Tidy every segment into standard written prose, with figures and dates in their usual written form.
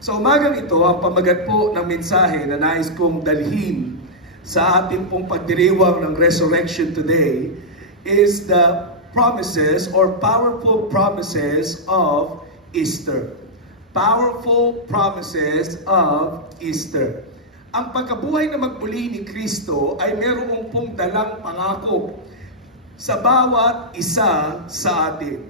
Sa umagang ito, ang pamagat po ng mensahe na nais kong dalhin sa ating pong pagdiriwang ng Resurrection today is the promises or powerful promises of Easter. Powerful promises of Easter. Ang pagkabuhay na magmuli ni Kristo ay mayroong pong dalang pangako sa bawat isa sa atin.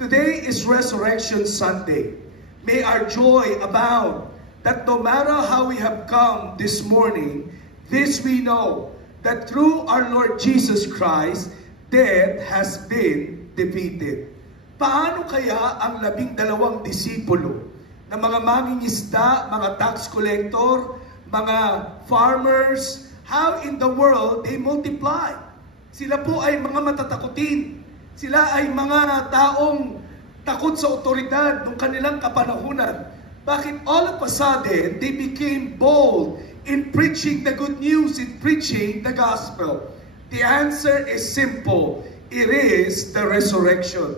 Today is Resurrection Sunday. May our joy abound that no matter how we have come this morning, this we know, that through our Lord Jesus Christ, death has been defeated. Paano kaya ang 12 disipulo na mga mangingisda, mga tax collector, mga farmers, how in the world they multiply? Sila po ay mga matatakutin. Sila ay mga taong takot sa otoridad ng kanilang kapanahunan. Bakit all of a sudden, they became bold in preaching the good news, in preaching the gospel? The answer is simple. It is the resurrection.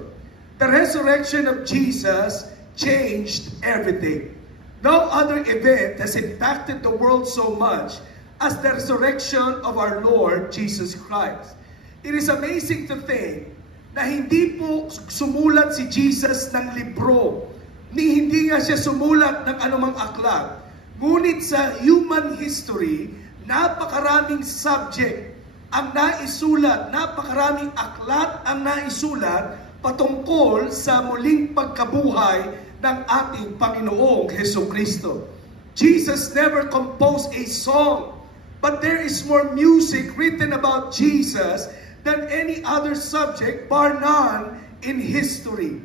The resurrection of Jesus changed everything. No other event has impacted the world so much as the resurrection of our Lord Jesus Christ. It is amazing to think na hindi po sumulat si Jesus ng libro, ni hindi nga siya sumulat ng anumang aklat. Ngunit sa human history, napakaraming subject ang naisulat, napakaraming aklat ang naisulat patungkol sa muling pagkabuhay ng ating Panginoong Hesukristo. Jesus never composed a song, but there is more music written about Jesus than any other subject, bar none, in history.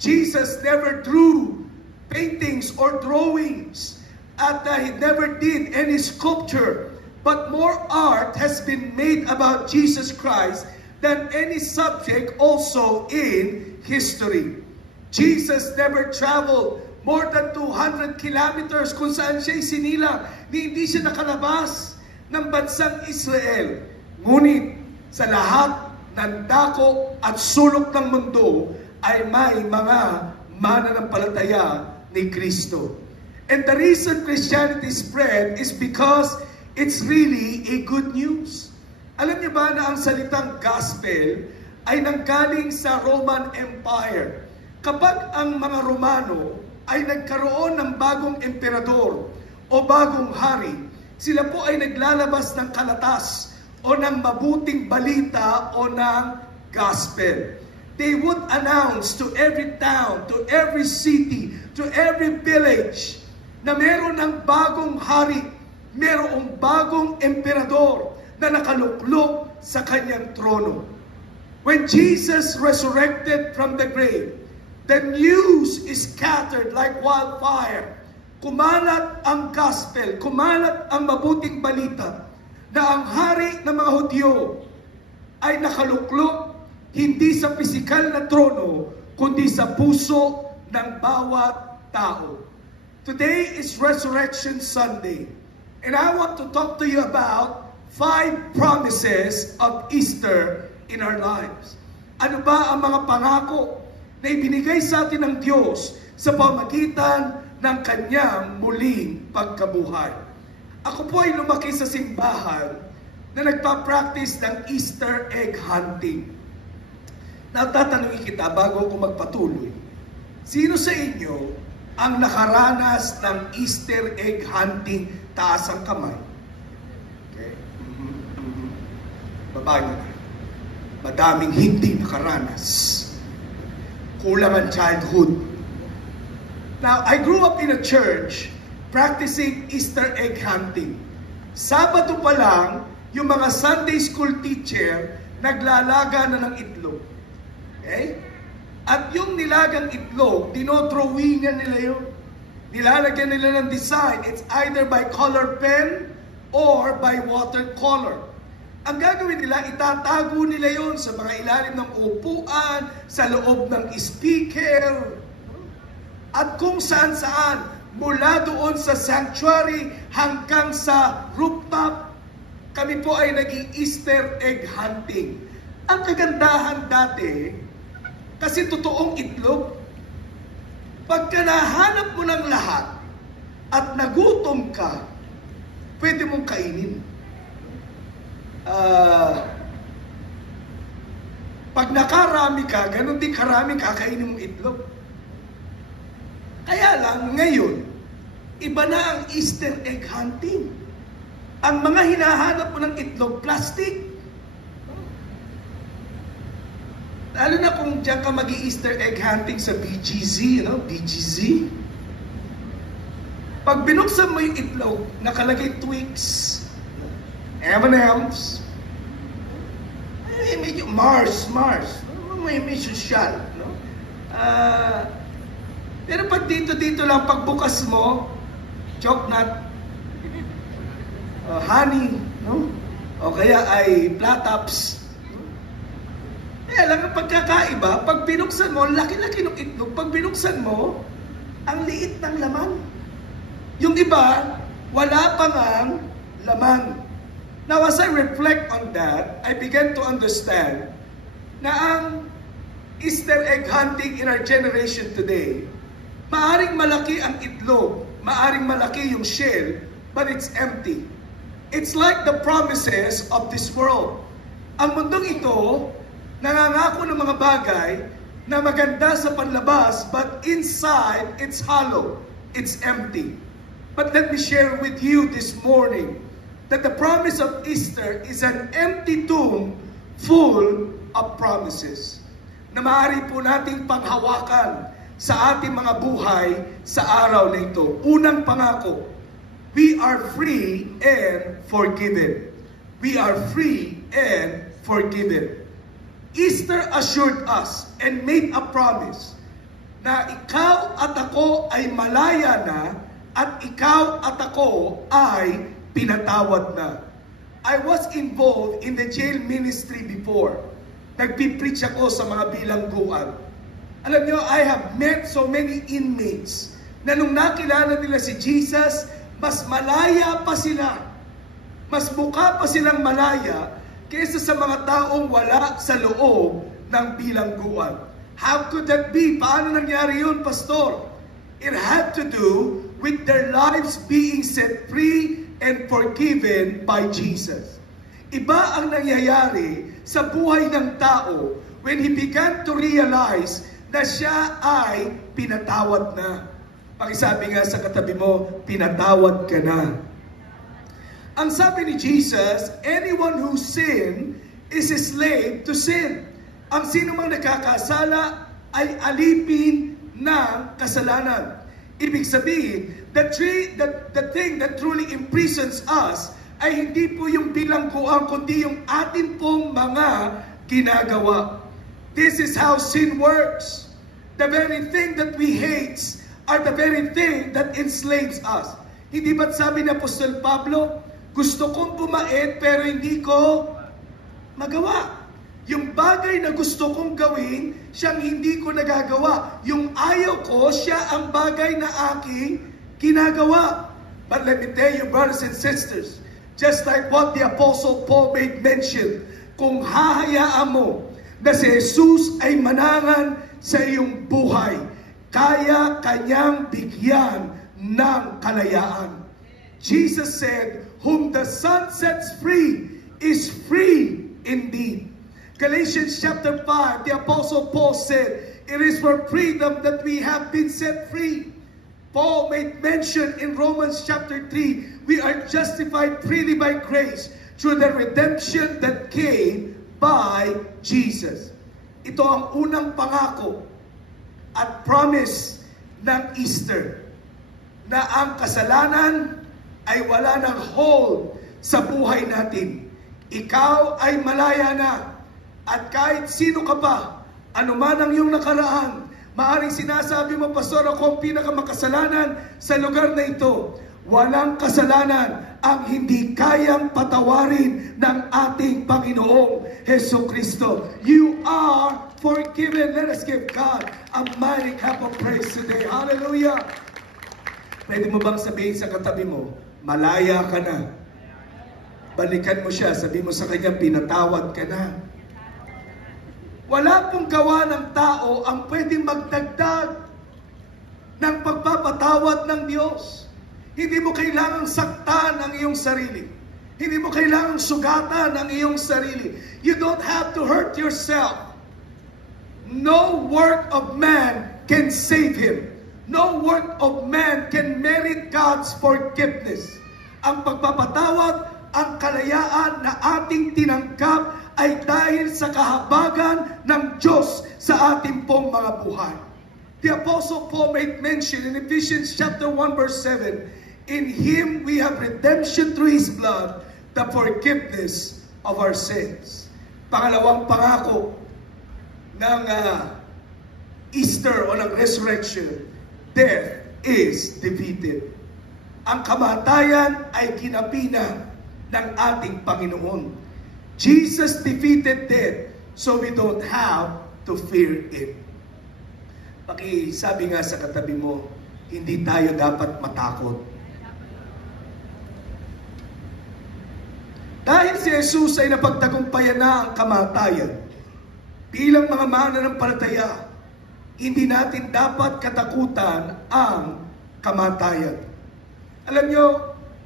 Jesus never drew paintings or drawings, at he never did any sculpture, but more art has been made about Jesus Christ than any subject also in history. Jesus never traveled more than 200 kilometers kung saan siya'y sinilang, hindi siya nakalabas ng bansang Israel. Ngunit sa lahat ng dako at sulok ng mundo ay may mga mananampalataya ni Kristo. And the reason Christianity spread is because it's really a good news. Alam niyo ba na ang salitang gospel ay nanggaling sa Roman Empire? Kapag ang mga Romano ay nagkaroon ng bagong emperador o bagong hari, sila po ay naglalabas ng kalatas o ng mabuting balita o ng gospel. They would announce to every town, to every city, to every village na meron ng bagong hari, merong bagong emperador na nakaluklok sa kanyang trono. When Jesus resurrected from the grave, the news is scattered like wildfire. Kumalat ang gospel, kumalat ang mabuting balita na ang hari ng mga Hudyo ay nakaluklok hindi sa pisikal na trono, kundi sa puso ng bawat tao. Today is Resurrection Sunday, and I want to talk to you about 5 promises of Easter in our lives. Ano ba ang mga pangako na ibinigay sa atin ng Diyos sa pamagitan ng kanyang muling pagkabuhay? Ako po ay lumaki sa simbahan na nagpa-practice ng Easter egg hunting. Natatanungin kita bago ako magpatuloy, sino sa inyo ang nakaranas ng Easter egg hunting? Taas ang kamay. Okay. Babae na. Madaming hindi nakaranas. Kulang ang childhood. Now, I grew up in a church practicing Easter egg hunting. Sabado pa lang, yung mga Sunday school teacher naglalaga na ng itlog. Okay? At yung nilagang itlog, dinodrawingan nila yun. Nilalagyan nila ng design. It's either by color pen or by watercolor. Ang gagawin nila, itatago nila yun sa mga ilalim ng upuan, sa loob ng speaker, at kung saan-saan. Mula doon sa sanctuary hanggang sa rooftop, kami po ay nag-Easter egg hunting. Ang kagandahan dati, kasi totoong itlog, pagka nahanap mo ng lahat, at nagutom ka, pwede mong kainin. Pag nakarami ka, ganun din karami kakainin mong itlog. Kaya lang, ngayon, iba na ang Easter egg hunting. Ang mga hinahanap mo ng itlog, plastic. Lalo na kung diyan ka mag-i-Easter egg hunting sa BGZ, BGZ. Pag binuksan mo yung itlog, nakalagay Twix, M&M's, medyo Mars, may social, no? Pero pag dito lang, pagbukas mo, chocolate, honey, no? O kaya ay platops. Kaya lang ang pagkakaiba, pag binuksan mo, laki-laki ng itlog, pag binuksan mo, ang liit ng laman. Yung iba, wala pang ang laman. Now, as I reflect on that, I began to understand na ang Easter egg hunting in our generation today, maaring malaki ang itlog, maaring malaki yung shell, but it's empty. It's like the promises of this world. Ang mundong ito, nangangako ng mga bagay na maganda sa panlabas, but inside, it's hollow, it's empty. But let me share with you this morning that the promise of Easter is an empty tomb full of promises na maaari po nating panghawakan sa ating mga buhay sa araw na ito. Unang pangako, we are free and forgiven. We are free and forgiven. Easter assured us and made a promise na ikaw at ako ay malaya na at ikaw at ako ay pinatawad na. I was involved in the jail ministry before. Nagpipreach ako sa mga bilangguan. Alam nyo, I have met so many inmates na nung nakilala nila si Jesus, mas malaya pa sila. Mas mukha pa silang malaya kaysa sa mga taong wala sa loob ng bilangguan. How could that be? Paano nangyari yun, Pastor? It had to do with their lives being set free and forgiven by Jesus. Iba ang nangyayari sa buhay ng tao when he began to realize na siya ay pinatawad na. Pakisabi nga sa katabi mo, pinatawad ka na. Ang sabi ni Jesus, anyone who sin is a slave to sin. Ang sino mang nakakasala ay alipin ng kasalanan. Ibig sabihin, the thing that truly imprisons us ay hindi po yung bilangguan, kundi yung atin pong mga ginagawa. This is how sin works. The very thing that we hate are the very thing that enslaves us. Hindi ba't sabi ni Apostol Pablo, gusto kong bumait pero hindi ko magawa. Yung bagay na gusto kong gawin, siyang hindi ko nagagawa. Yung ayaw ko, siya ang bagay na aking ginagawa. But let me tell you, brothers and sisters, just like what the Apostle Paul made mention, kung hahayaan mo na si Jesus ay manangan sa iyong buhay, kaya kanyang bigyan ng kalayaan. Jesus said, whom the Son sets free is free indeed. Galatians chapter 5, the Apostle Paul said, it is for freedom that we have been set free. Paul made mention in Romans chapter 3, we are justified freely by grace through the redemption that came by Jesus. Ito ang unang pangako at promise ng Easter na ang kasalanan ay wala ng hold sa buhay natin. Ikaw ay malaya na. At kahit sino ka pa, anuman ang iyong nakaraan, maaring sinasabi mo, Pastor, ako ang pinakamakasalanan sa lugar na ito. Walang kasalanan ang hindi kayang patawarin ng ating Panginoong Jesucristo. You are forgiven. Let us give God a mighty clap of praise today. Hallelujah! Pwede mo bang sabihin sa katabi mo, malaya ka na? Balikan mo siya, sabi mo sa kanya, pinatawad ka na. Wala pong gawa ng tao ang pwedeng magdagdag ng pagpapatawad ng Diyos. Hindi mo kailangang saktan ang iyong sarili. Hindi mo kailangang sugatan ang iyong sarili. You don't have to hurt yourself. No work of man can save him. No work of man can merit God's forgiveness. Ang pagpapatawad, ang kalayaan na ating tinanggap ay dahil sa kahabagan ng Diyos sa ating pong mga buhay. The Apostle Paul made mention in Ephesians chapter 1 verse 7, in Him we have redemption through His blood, the forgiveness of our sins. Pangalawang pangako ng Easter o ng resurrection, death is defeated. Ang kamatayan ay kinapina ng ating Panginoon. Jesus defeated death, so we don't have to fear it. Sabi nga sa katabi mo, hindi tayo dapat matakot. Dahil si Jesus ay napagtagumpayan na ang kamatayan, bilang mga mananampalataya, hindi natin dapat katakutan ang kamatayan. Alam nyo,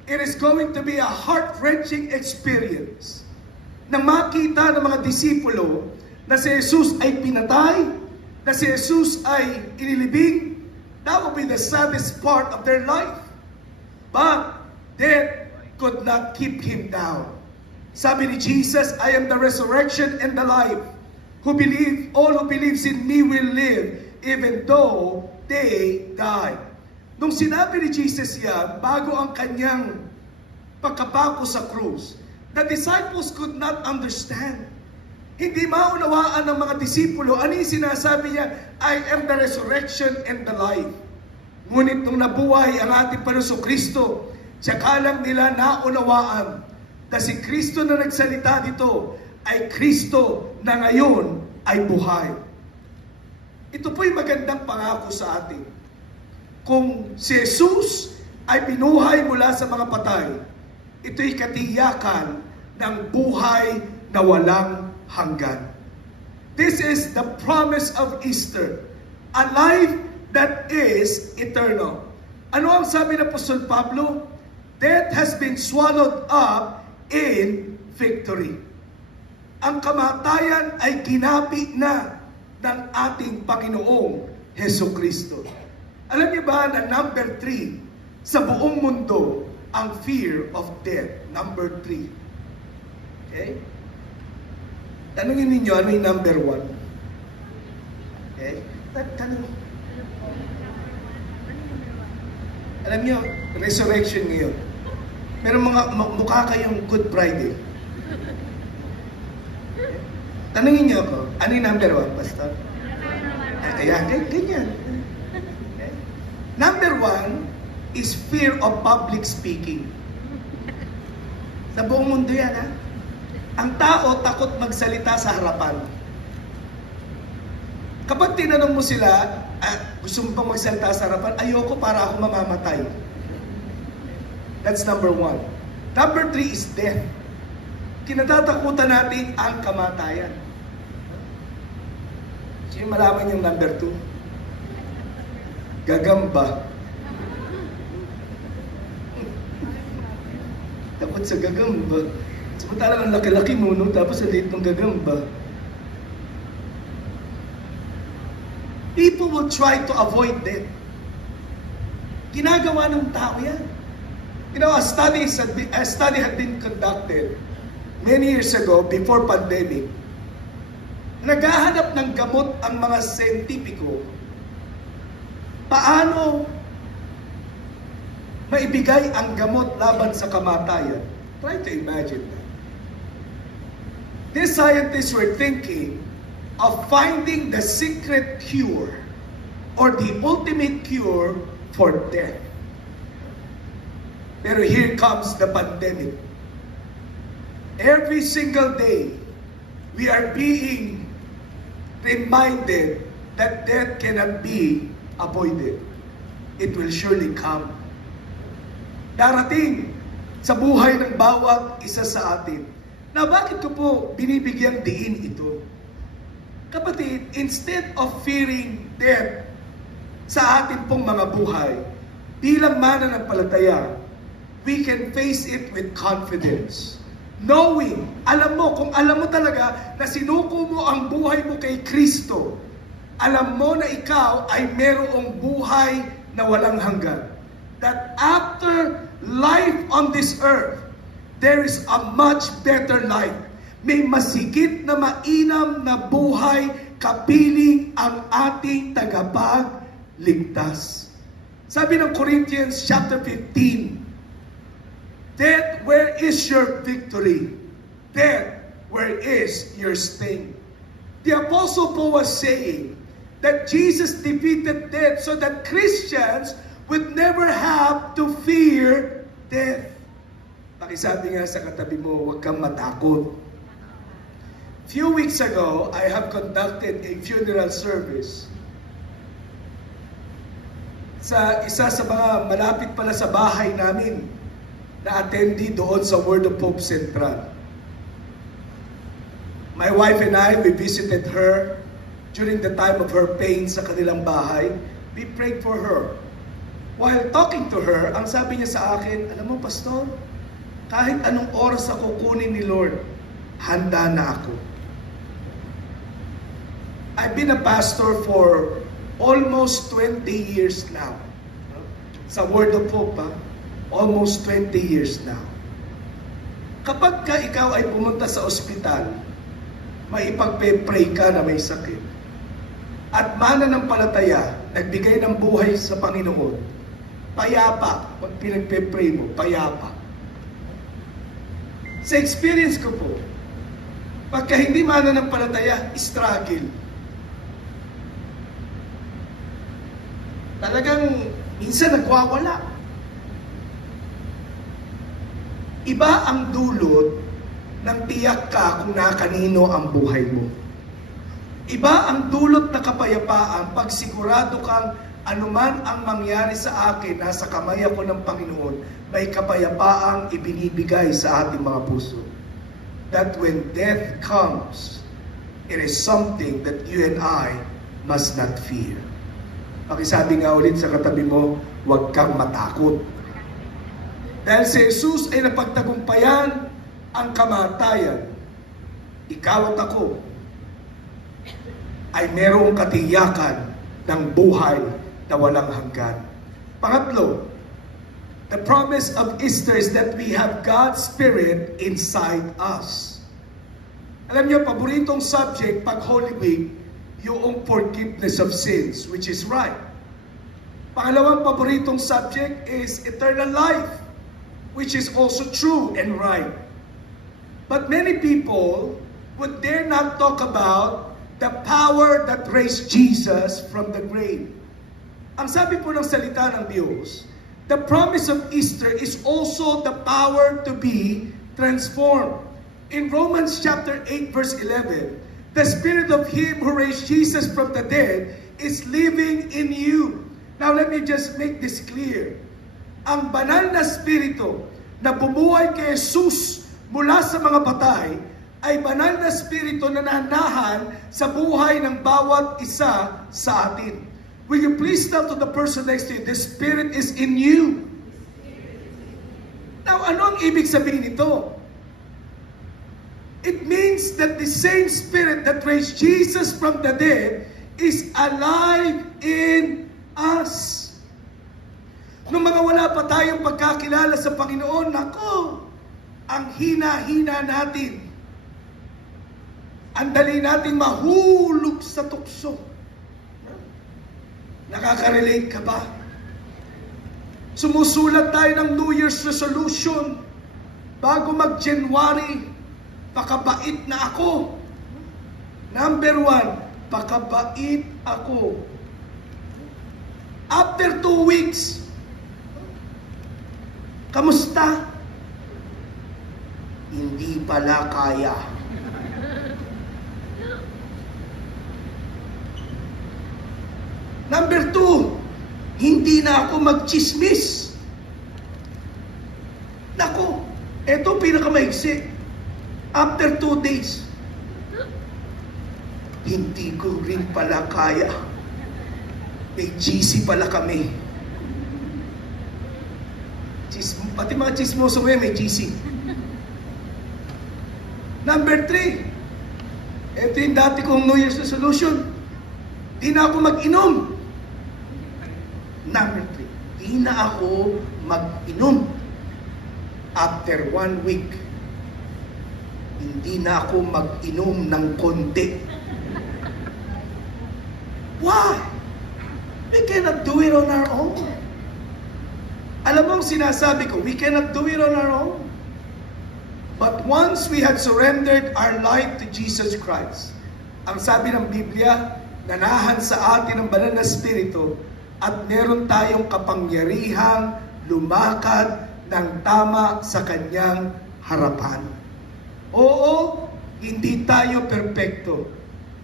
it is going to be a heart-wrenching experience na makita ng mga disipulo na si Jesus ay pinatay, na si Jesus ay inilibing. That will be the saddest part of their life. But death could not keep him down. Sabi ni Jesus, I am the resurrection and the life. All who believes in me will live, even though they die. Nung sinabi ni Jesus yan, bago ang kanyang pagkapako sa krus, the disciples could not understand. Hindi maunawaan ng mga disipulo, ano yung sinasabi niya, I am the resurrection and the life. Ngunit nung nabuhay ang ating Panginoon Kristo, tsaka lang nila naunawaan na si Kristo na nagsalita dito ay Kristo na ngayon ay buhay. Ito po'y magandang pangako sa atin. Kung si Jesus ay binuhay mula sa mga patay, ito'y katiyakan ng buhay na walang hanggan. This is the promise of Easter, a life that is eternal. Ano ang sabi ng Apostol Pablo? Death has been swallowed up in victory. Ang kamatayan ay ginapi na ng ating Panginoong Hesukristo. Alam niyo ba na number 3 sa buong mundo ang fear of death? Number 3. Okay? Tanungin ninyo, ano yung number 1? Okay? Tanungin. Alam niyo, resurrection ngayon. Pero mukha kayong Good Friday. Tanungin niyo ako, ano yung number 1, Pastor? Kaya, ganyan. Okay? Number 1 is fear of public speaking. Sa buong mundo yan, ha? Ang tao takot magsalita sa harapan. Kapag tinanong mo sila, gusto mo bang magsalita sa harapan? Ayoko, para ako mamamatay. That's number 1. Number 3 is death. Kinatatakutan natin ang kamatayan. Sino malaman yung number 2? Gagamba. Takot sa gagamba. Samantala ang laki-laki mo, no? Tapos ang liit ng gagamba. People will try to avoid death. Ginagawa ng tao yan. You know, a study had been conducted many years ago, before pandemic. Naghahanap ng gamot ang mga siyentipiko. Paano maibigay ang gamot laban sa kamatayan? Try to imagine that. These scientists were thinking of finding the secret cure or the ultimate cure for death. Pero here comes the pandemic. Every single day, we are being reminded that death cannot be avoided. It will surely come. Darating sa buhay ng bawat isa sa atin. Na bakit ko po binibigyang diin ito? Kapatid, instead of fearing death sa atin pong mga buhay, bilang mananampalataya, we can face it with confidence. Knowing, alam mo talaga na sinuko mo ang buhay mo kay Kristo, alam mo na ikaw ay merong buhay na walang hanggan. That after life on this earth, there is a much better life. May masigit na mainam na buhay kapiling ang ating tagapagligtas. Sabi ng Corinthians chapter 15, Death, where is your victory? Death, where is your sting? The Apostle Paul was saying that Jesus defeated death so that Christians would never have to fear death. Pakisabi nga sa katabi mo, huwag kang matakot. Few weeks ago, I have conducted a funeral service sa isa sa mga malapit pala sa bahay namin na attendee doon sa Word of Hope Central. My wife and I, we visited her during the time of her pain sa kanilang bahay. We prayed for her. While talking to her, ang sabi niya sa akin, alam mo, Pastor, kahit anong oras ako kunin ni Lord, handa na ako. I've been a pastor for almost 20 years now. Sa Word of Hope, almost 20 years now. Kapag ka ikaw ay pumunta sa ospital, may ipagpe-pray ka na may sakit. At mananampalataya, nagbigay ng buhay sa Panginoon, payapa, pag pinagpe-pray mo, payapa. Sa experience ko po, pagka hindi mananampalataya, struggle. Talagang minsan nagwawala. Iba ang dulot ng tiyak ka kung nakanino ang buhay mo. Iba ang dulot na kapayapaan pag sigurado kang anuman ang mangyari sa akin, nasa kamay ako ng Panginoon, may kapayapaang ibinibigay sa ating mga puso. That when death comes, it is something that you and I must not fear. Pakisabi nga ulit sa katabi mo, huwag kang matakot. Dahil si Jesus ay napagtagumpayan ang kamatayan, ikaw at ako ay merong katiyakan ng buhay na walang hanggan. Pangatlo, the promise of Easter is that we have God's Spirit inside us. Alam niyo, paboritong subject pag Holy Week, yung forgiveness of sins, which is right. Pangalawang paboritong subject is eternal life, which is also true and right. But many people would dare not talk about the power that raised Jesus from the grave. Ang sabi po ng salita ng Diyos, the promise of Easter is also the power to be transformed. In Romans chapter 8 verse 11, the Spirit of Him who raised Jesus from the dead is living in you. Now let me just make this clear. Ang banal na Espiritu na bumuhay kay Jesus mula sa mga patay ay banal na Espiritu na nanahan sa buhay ng bawat isa sa atin. Will you please tell to the person next to you, the Spirit is in you. Now, ano ang ibig sabihin nito? It means that the same Spirit that raised Jesus from the dead is alive in us. Nung mga wala pa tayong pagkakilala sa Panginoon, nako, ang hina-hina natin. Ang dali natin mahulog sa tukso. Nakaka-relate ka ba? Sumusulat tayo ng New Year's resolution bago mag-January. Pakabait na ako. Number 1, pakabait ako. After 2 weeks, kamusta? Hindi pala kaya. Number 2, hindi na ako magchismis. Nako, eto pinakamaigsi. After 2 days, hindi ko rin pala kaya. May GC pala kami. Pati mga chismoso ngayon may GC. Number 3, ito yung dati kong New Year's resolution. Di na ako mag-inom. Number 3, di na ako mag-inom. After 1 week, hindi na ako mag-inom ng konti. Why? We cannot do it on our own. Alam mo ang sinasabi ko, we cannot do it on our own. But once we had surrendered our life to Jesus Christ, ang sabi ng Biblia, nanahan sa atin ang banal na Espiritu at meron tayong kapangyarihang lumakad ng tama sa kanyang harapan. Oo, hindi tayo perpekto.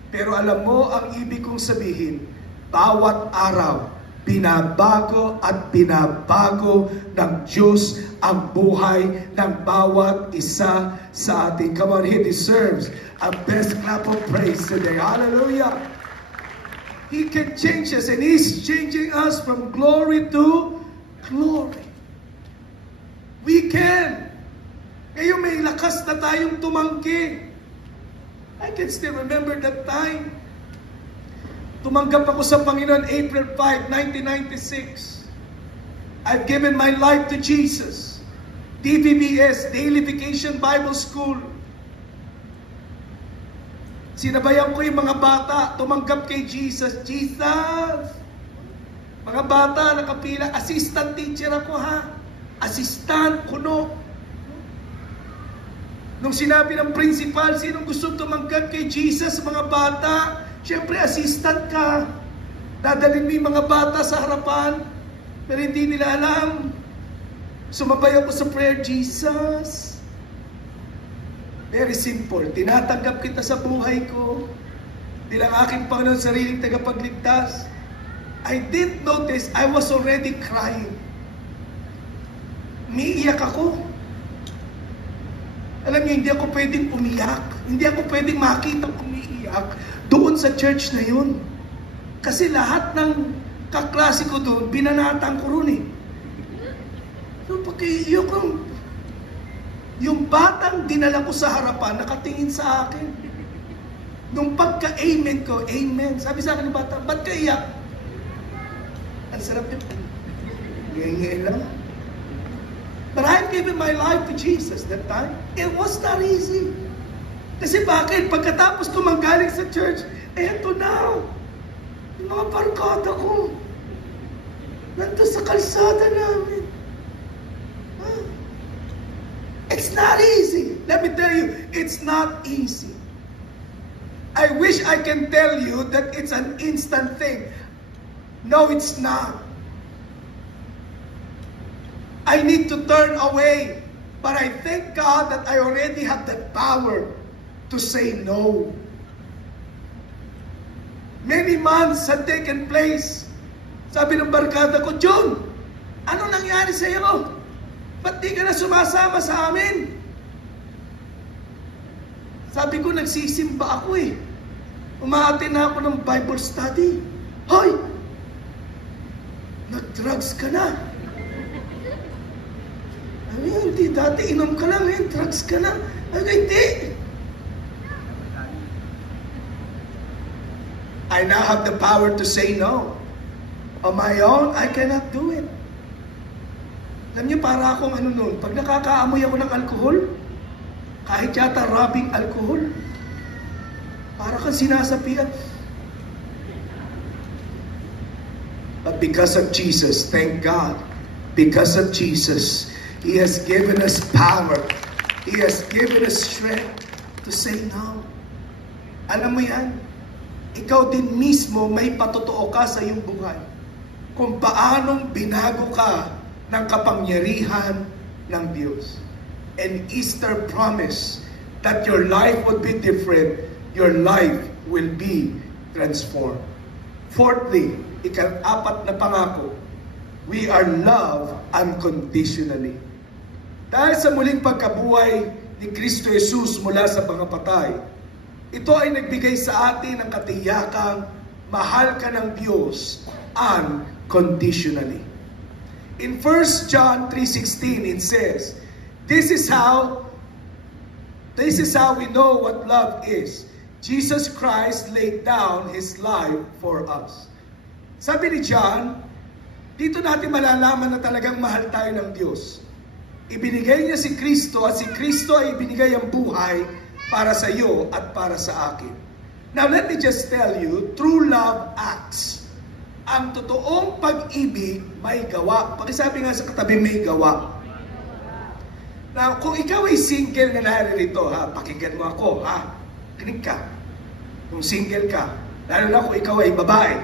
Pero alam mo ang ibig kong sabihin, bawat araw, binabago at binabago ng Diyos ang buhay ng bawat isa sa atin. Come on, He deserves a best clap of praise today. Hallelujah! He can change us, and He's changing us from glory to glory. We can. Ngayon may lakas na tayong tumangki. I can still remember that time. Tumanggap ako sa Panginoon April 5, 1996. I've given my life to Jesus. DVBS, Daily Vacation Bible School. Sinabayan ko yung mga bata, tumanggap kay Jesus. Jesus! Mga bata, nakapila. Assistant teacher ako ha. Assistant, kuno. Nung sinabi ng principal, sinong gusto tumanggap kay Jesus, mga bata? Siyempre, assistant ka. Dadalhin mo yung mga bata sa harapan, pero hindi nila alam. Sumabay ako sa prayer, Jesus. Very simple. Tinatanggap kita sa buhay ko. Bilang aking Panginoon, sariling tagapagligtas. I didn't notice, I was already crying. Umiiyak ako. Alam niyo, hindi ako pwedeng umiyak. Hindi ako pwedeng makita umiiyak doon sa church na yun. Kasi lahat ng kaklase ko doon, binanatan ko ron eh. So, pagkaiiyak ko, yung batang dinala ko sa harapan, nakatingin sa akin. Nung pagka-amen ko, amen. Sabi sa akin ng bata, ba't ka iyak? Ang sarap yun. Ngayon lang. But I had given my life to Jesus that time. It was not easy. Kasi bakit? Pagkatapos ko manggaling sa church, eto na. Yung mga barkada ko. Nandun sa kalsada namin. It's not easy. Let me tell you, it's not easy. I wish I can tell you that it's an instant thing. No, it's not. I need to turn away. But I thank God that I already have the power to say no. Many months had taken place. Sabi ng barkada ko, John, ano nangyari sa iyo? Ba't di ka na sumasama sa amin? Sabi ko, nagsisimba ako eh. Umaatin na ako ng Bible study. Hoy! Nag-drugs ka na. Ano hindi, dati inom ka lang eh, drugs ka na. Ano hindi? I now have the power to say no. On my own, I cannot do it. Alam niyo, para akong ano nun, pag nakakaamoy ako ng alkohol, kahit yata rubbing alcohol, para kang sinasapian. But because of Jesus, thank God, because of Jesus, He has given us power. He has given us strength to say no. Alam mo yan, ikaw din mismo may patotoo ka sa iyong buhay. Kung paanong binago ka ng kapangyarihan ng Diyos. An Easter promise that your life would be different, your life will be transformed. Fourthly, ika-apat na pangako, we are loved unconditionally. Dahil sa muling pagkabuhay ni Kristo Jesus mula sa mga patay, ito ay nagbigay sa atin ng katiyakang mahal ka ng Diyos unconditionally. In 1 John 3:16, it says, This is how we know what love is. Jesus Christ laid down His life for us. Sabi ni John, dito natin malalaman na talagang mahal tayo ng Diyos. Ibinigay niya si Kristo at si Kristo ay ibinigay ang buhay para sa iyo at para sa akin. Now let me just tell you, true love acts. Ang totoong pag-ibig may gawa. Pakisabi nga sa katabi, may gawa. Now, kung ikaw ay single na naririto, pakinggan mo ako, kinig ka. Kung single ka, lalo na kung ikaw ay babae,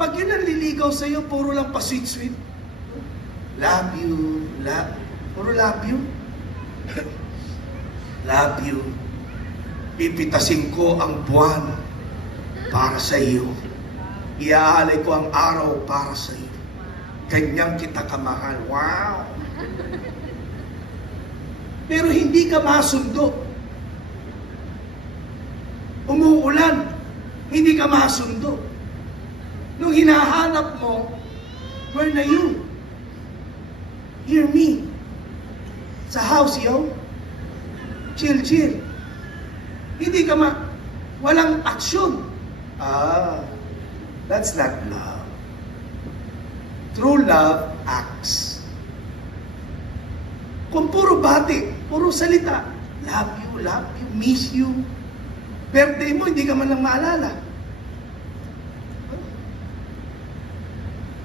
pag yun ang liligaw sa'yo, puro lang pa-sweet-sweet. Love you, puro love you. Love you. Pipitasin ko ang buwan para sa iyo. Iaalay ko ang araw para sa iyo. Ganyan kita kamahal. Wow! Pero hindi ka masundo. Umuulan, hindi ka masundo. Nung hinahanap mo, where na you? Hear me. Sa house, yo. Chill. Hindi ka walang aksyon. That's not love. True love acts. Kung puro bati, puro salita, love you, miss you. Birthday mo, hindi ka man lang maalala.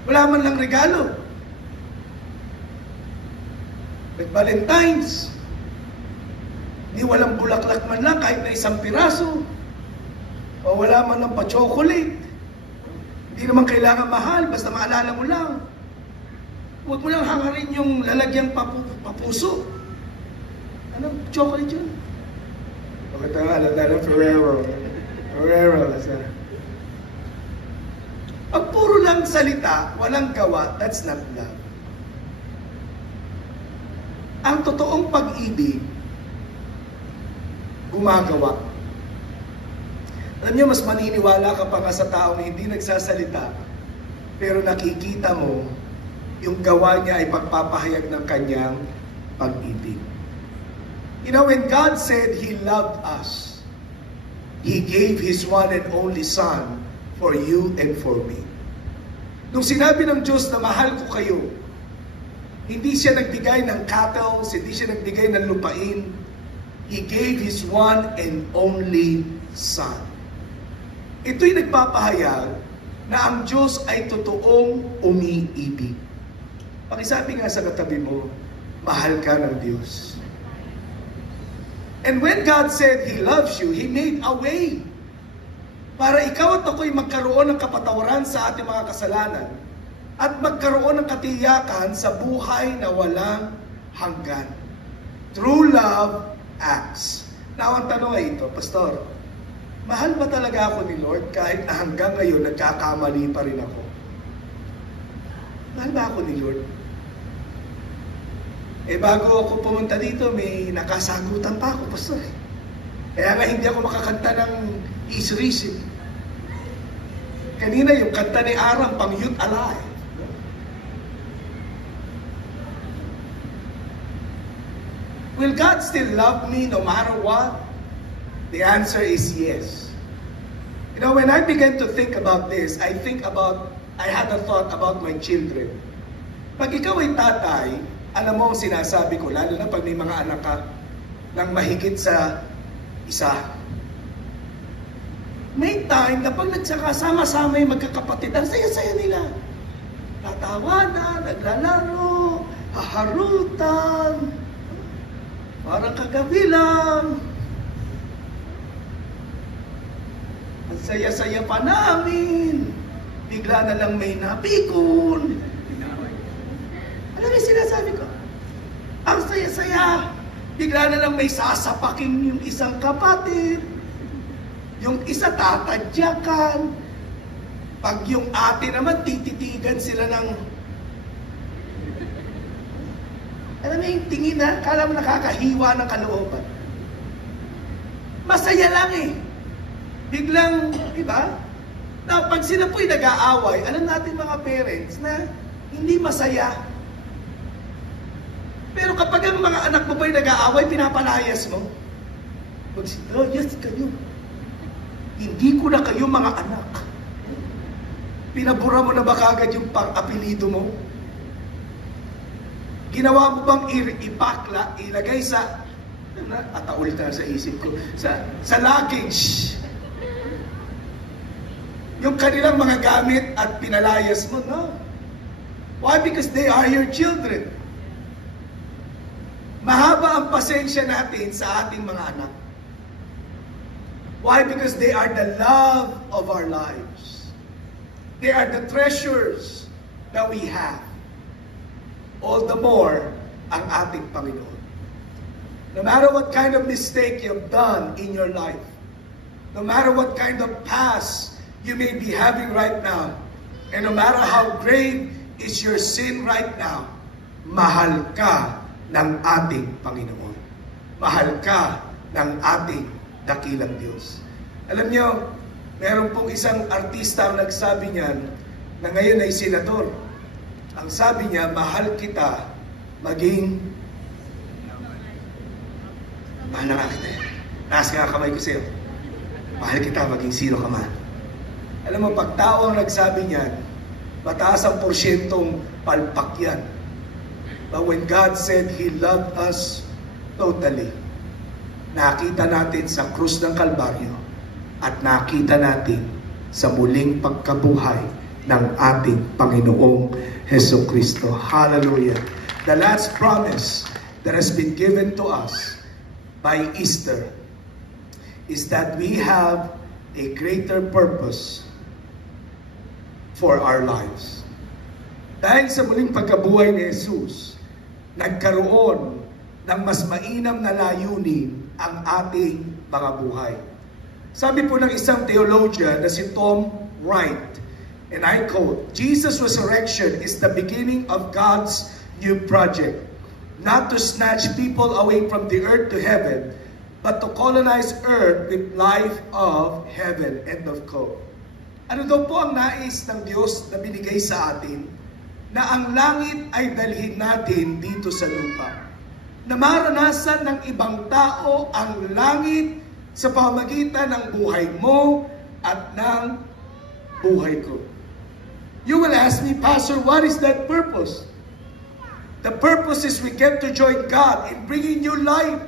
Wala man lang regalo. At Valentine's, hindi walang bulaklak man lang kahit na isang piraso. O wala man lang pa-chocolate. Hindi naman kailangan mahal, basta maalala mo lang. Huwag mo lang hangarin yung lalagyan papuso. Ano? Chocolate yun? Bakit ang Ferrero. Pag puro lang salita, walang gawa, that's not love. Ang totoong pag-ibig, gumagawa. Alam niyo, mas maniniwala ka pa nga sa taong hindi nagsasalita, pero nakikita mo, yung gawa niya ay pagpapahayag ng kanyang pag-ibig. You know, when God said He loved us, He gave His one and only Son for you and for me. Nung sinabi ng Diyos na mahal ko kayo, hindi siya nagbigay ng cattle, hindi siya nagbigay ng lupain. He gave His one and only Son. Ito'y nagpapahayag na ang Diyos ay totoong umiibig. Pakisabi nga sa katabi mo, mahal ka ng Diyos. And when God said He loves you, He made a way para ikaw at ako'y magkaroon ng kapatawaran sa ating mga kasalanan at magkaroon ng katiyakan sa buhay na walang hanggan. True love acts. Now, ang tanong ay ito, Pastor, mahal ba talaga ako ni Lord kahit na hanggang ngayon nagkakamali pa rin ako? Mahal ba ako ni Lord? Bago ako pumunta dito, may nakasagutan pa ako, Pastor. Kaya nga hindi ako makakanta ng Easy. Kanina yung kanta ni Aram, pang Youth Alive. Will God still love me no matter what? The answer is yes. You know, when I began to think about this, I had a thought about my children. Pag ikaw ay tatay, alam mo ang sinasabi ko, lalo na pag may mga anak ka ng mahigit sa isa. May time na pag nagsakasama-sama yung magkakapatid, ang saya-saya nila. Tatawanan, naglalaro, haharutan, parang kagabi lang. Ang saya-saya pa namin. Bigla na lang may napikon. Alam mo yung sinasabi ko? Ang saya-saya. Bigla na lang may sasapakin yung isang kapatid. Yung isa tatadyakan. Pag yung ate naman, tititigan sila ng... Alam mo yung tingin na, kala mo nakakahiwa ng kalooban. Masaya lang eh. Biglang, di ba? Na pag sila po'y nag-aaway, alam natin mga parents na Hindi masaya. Pero kapag ang mga anak mo ba'y nag-aaway, pinapalayas mo? Yes, kayo. Hindi ko na kayo mga anak. Pinabura mo na ba kagad yung pang-apelido mo? Ginawa mo bang ipakla, ilagay sa, ataul na sa isip ko, sa luggage? Yung kanilang mga gamit at pinalayas mo? No. Why? Because they are your children. Mahaba ang pasensya natin sa ating mga anak. Why? Because they are the love of our lives. They are the treasures that we have. All the more, ang ating Panginoon. No matter what kind of mistake you've done in your life, no matter what kind of past you may be having right now, and no matter how grave is your sin right now, mahal ka ng ating Panginoon. Mahal ka ng ating dakilang Diyos. Alam niyo, meron pong isang artista ang nagsabi niyan na ngayon ay senador. Ang sabi niya, mahal kita maging mahal na nga kita. Taas nga kamay ko sa'yo. Mahal kita maging sino ka man. Alam mo, pag tao ang nagsabi niyan, mataas ang porsyentong palpak yan. But when God said He loved us totally, nakita natin sa krus ng Kalbaryo at nakita natin sa muling pagkabuhay ng ating Panginoong Jesucristo. Hallelujah. The last promise that has been given to us by Easter is that we have a greater purpose for our lives. Dahil sa muling pagkabuhay ni Jesus, nagkaroon ng mas mainam na layunin ang ating mga buhay. Sabi po ng isang theologian na si Tom Wright, and I quote, Jesus' resurrection is the beginning of God's new project, not to snatch people away from the earth to heaven, but to colonize earth with life of heaven. End of quote. Ano daw po ang nais ng Diyos na binigay sa atin? Na ang langit ay dalhin natin dito sa lupa. Na maranasan ng ibang tao ang langit sa pamamagitan ng buhay mo at ng buhay ko. You will ask me, Pastor, what is that purpose? The purpose is we get to join God in bringing new life,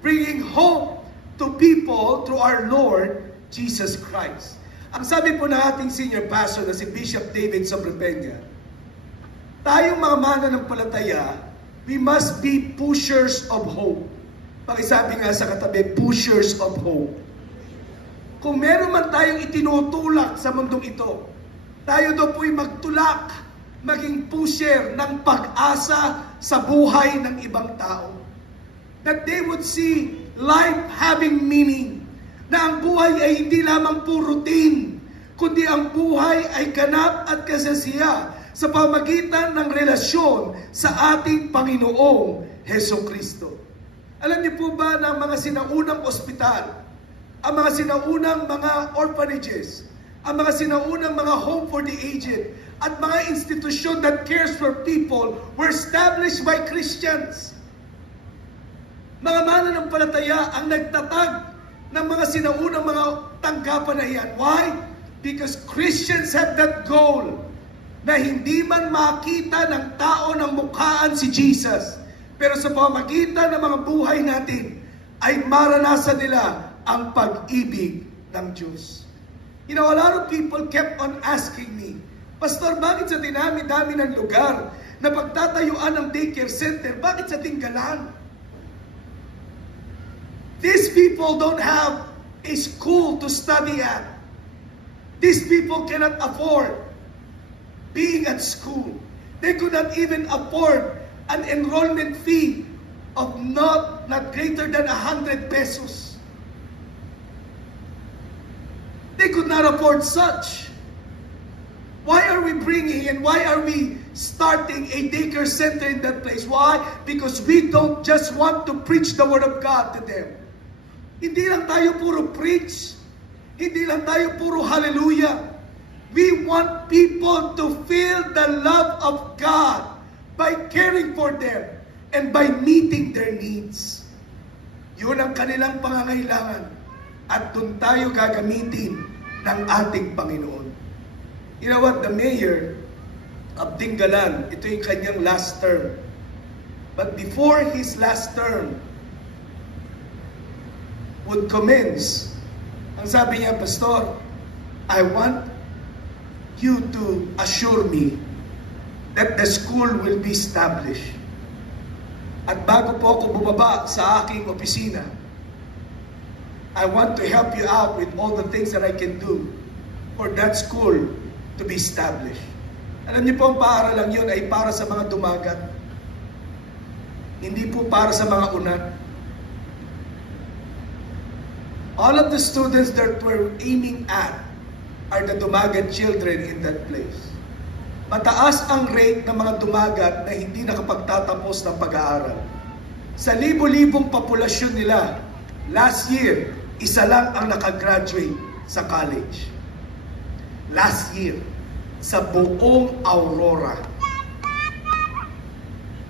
bringing hope to people through our Lord Jesus Christ. Ang sabi po ng ating senior pastor na si Bishop David Sobrepena, tayong mga mananampalataya, we must be pushers of hope. Pakisabi nga sa katabi, pushers of hope. Kung meron man tayong itinutulak sa mundong ito, tayo daw po'y magtulak, maging pusher ng pag-asa sa buhay ng ibang tao. That they would see life having meaning. Na ang buhay ay hindi lamang puro routine, kundi ang buhay ay ganap at kasasiya sa pamagitan ng relasyon sa ating Panginoong Hesukristo. Alam niyo po ba na ang mga sinaunang ospital, ang mga sinaunang mga orphanages, ang mga sinaunang mga home for the aged, at mga institusyon that cares for people were established by Christians. Mga mananampalataya ang nagtatag ng mga sinaunang mga tanggapan na iyan. Why? Because Christians have that goal na hindi man makita ng tao ng mukhaan si Jesus, pero sa pamagitan ng mga buhay natin ay maranasan nila ang pag-ibig ng Diyos. You know, a lot of people kept on asking me, Pastor, bakit sa dinami-dami ng lugar na pagtatayuan ng daycare center, bakit sa Tinggalan? These people don't have a school to study at. These people cannot afford being at school. They could not even afford an enrollment fee of not greater than 100 pesos. They could not afford such. Why are we bringing and why are we starting a daycare center in that place? Why? Because we don't just want to preach the Word of God to them. Hindi lang tayo puro preach. Hindi lang tayo puro hallelujah. We want people to feel the love of God by caring for them and by meeting their needs. Yun ang kanilang pangangailangan. At doon tayo gagamitin ng ating Panginoon. You know what? The mayor of Dingalan, ito yung kanyang last term. But before his last term would commence, ang sabi niya, Pastor, I want you to assure me that the school will be established. At bago po ako bumaba sa aking opisina, I want to help you out with all the things that I can do for that school to be established. Alam niyo po, ang paaralang yun ay para sa mga dumagat. Hindi po para sa mga unat. All of the students that we're aiming at are the dumagat children in that place. Mataas ang rate ng mga dumagat na hindi nakapagtatapos ng pag-aaral. Sa libo-libong populasyon nila, last year, isa lang ang nakagraduate sa college. Last year, sa buong Aurora.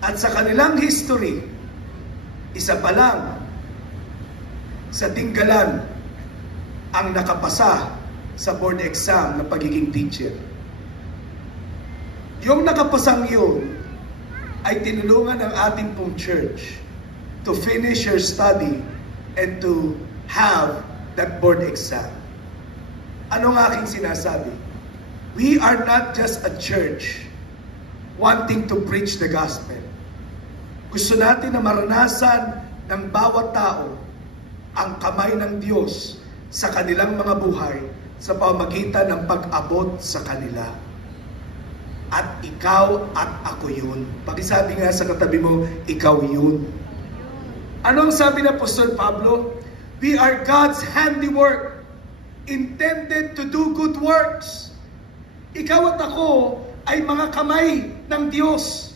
At sa kanilang history, isa pa lang sa Dingalan ang nakapasa sa board exam ng pagiging teacher. Yung nakapasang yun ay tinulungan ng ating pong church to finish your study and to have that board exam. Ano ang aking sinasabi? We are not just a church wanting to preach the gospel. Gusto natin na maranasan ng bawat tao ang kamay ng Diyos sa kanilang mga buhay sa pamamagitan ng pag-abot sa kanila. At ikaw at ako yun. Pakisabi nga sa katabi mo, ikaw yun. Ano ang sabi ng Apostol Pablo? We are God's handiwork, intended to do good works. Ikaw at ako ay mga kamay ng Diyos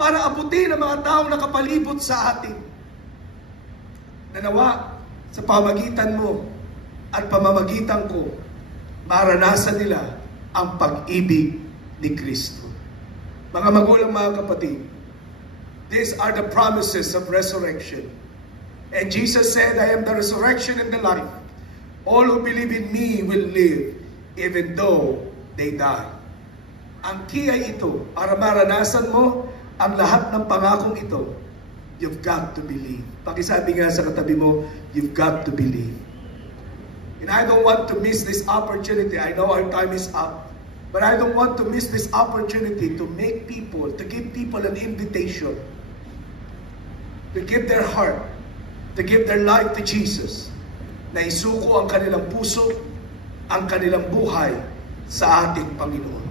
para abutin ang mga taong nakapalibot sa atin. Nanawa, sa pamamagitan mo at pamamagitan ko, maranasan nila ang pag-ibig ni Kristo. Mga magulang, mga kapatid, these are the promises of resurrection. And Jesus said, I am the resurrection and the life. All who believe in me will live, even though they die. Ang key ay ito, para maranasan mo ang lahat ng pangakong ito, you've got to believe. Pakisabi nga sa katabi mo, you've got to believe. And I don't want to miss this opportunity. I know our time is up. But I don't want to miss this opportunity to make people, to give people an invitation, to give their heart, to give their life to Jesus, na isuko ang kanilang puso, ang kanilang buhay sa ating Panginoon.